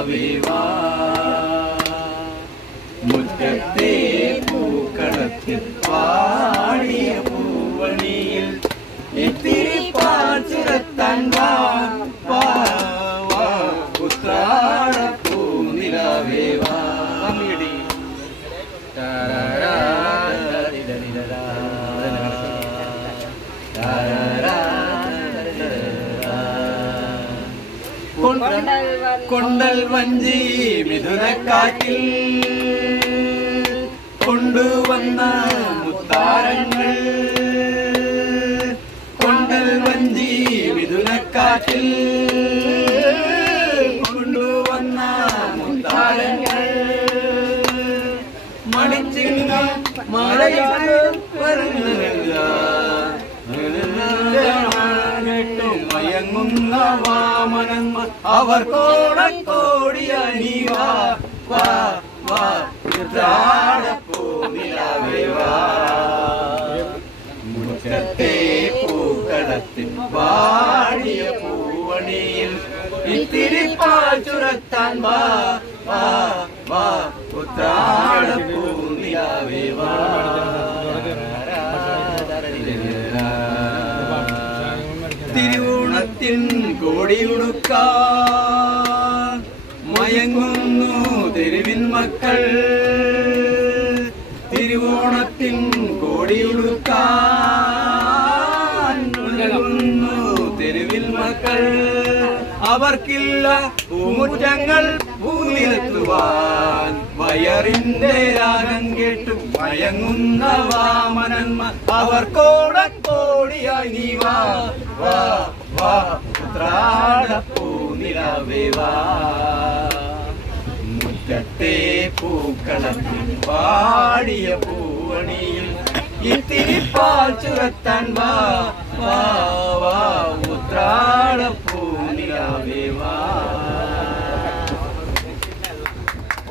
നിലാവേ വാ മുറ്റത്തെ പൂക്കളത്തിൽ പാടിയ പൂവണിയിൽ ഇത്തിരി പാൽ ചുരത്താൻ വാ വാ വാ ഉത്രാടപ്പൂ നിലാവേ വാ കൊണ്ടൽ വഞ്ചി മിഥുനക്കാറ്റിൽ കൊണ്ടുവന്ന മുത്താരങ്ങൾ കൊണ്ടൽ വഞ്ചി മിഥുനക്കാറ്റിൽ കൊണ്ടുവന്ന മുത്താരങ്ങൾ മണിച്ചിങ്ങ മഴയിൽ വരുന്നില്ല മയങ്ങുന്ന വാമനന്മ അവർ കോടക്കോടിയണി വാ വാ വാ ഉത്രാടപ്പൂ നിലാവേ വാ മുറ്റത്തെ പൂക്കളത്തിൽ പാടിയ പൂവണിയിൽ ഇത്തിരി പാൽ ചുരത്താൻ വാ വാ വാ ഉത്രാടപ്പൂ നിലാവേ വാ തിരുവോണത്തിൻ കോടിയുടുക്കാൻ മയങ്ങുന്നു തെരുവിൻ മക്കൾ തിരുവോണത്തിൻ കോടിയുടുക്കാൻ മയങ്ങുന്നു തെരുവിൽ മക്കൾ അവർക്കില്ല പൂമുറ്റങ്ങൾ പൂനിരത്തുവാൻ വയറിന്റെ രാഗം കേട്ടു മയങ്ങുന്ന വാമനന്മ അവർ കോടക്കോടിയായി നീ വാ വാ വാ ഉത്രാടപ്പൂ നിലാവേ വാ മുറ്റത്തെ പൂക്കളത്തിൽ പാടിയ പൂവണിയിൽ ഇത്തിരി പാൽ ചുരത്താൻ വാ വാ വാ ഉത്രാടപ്പൂ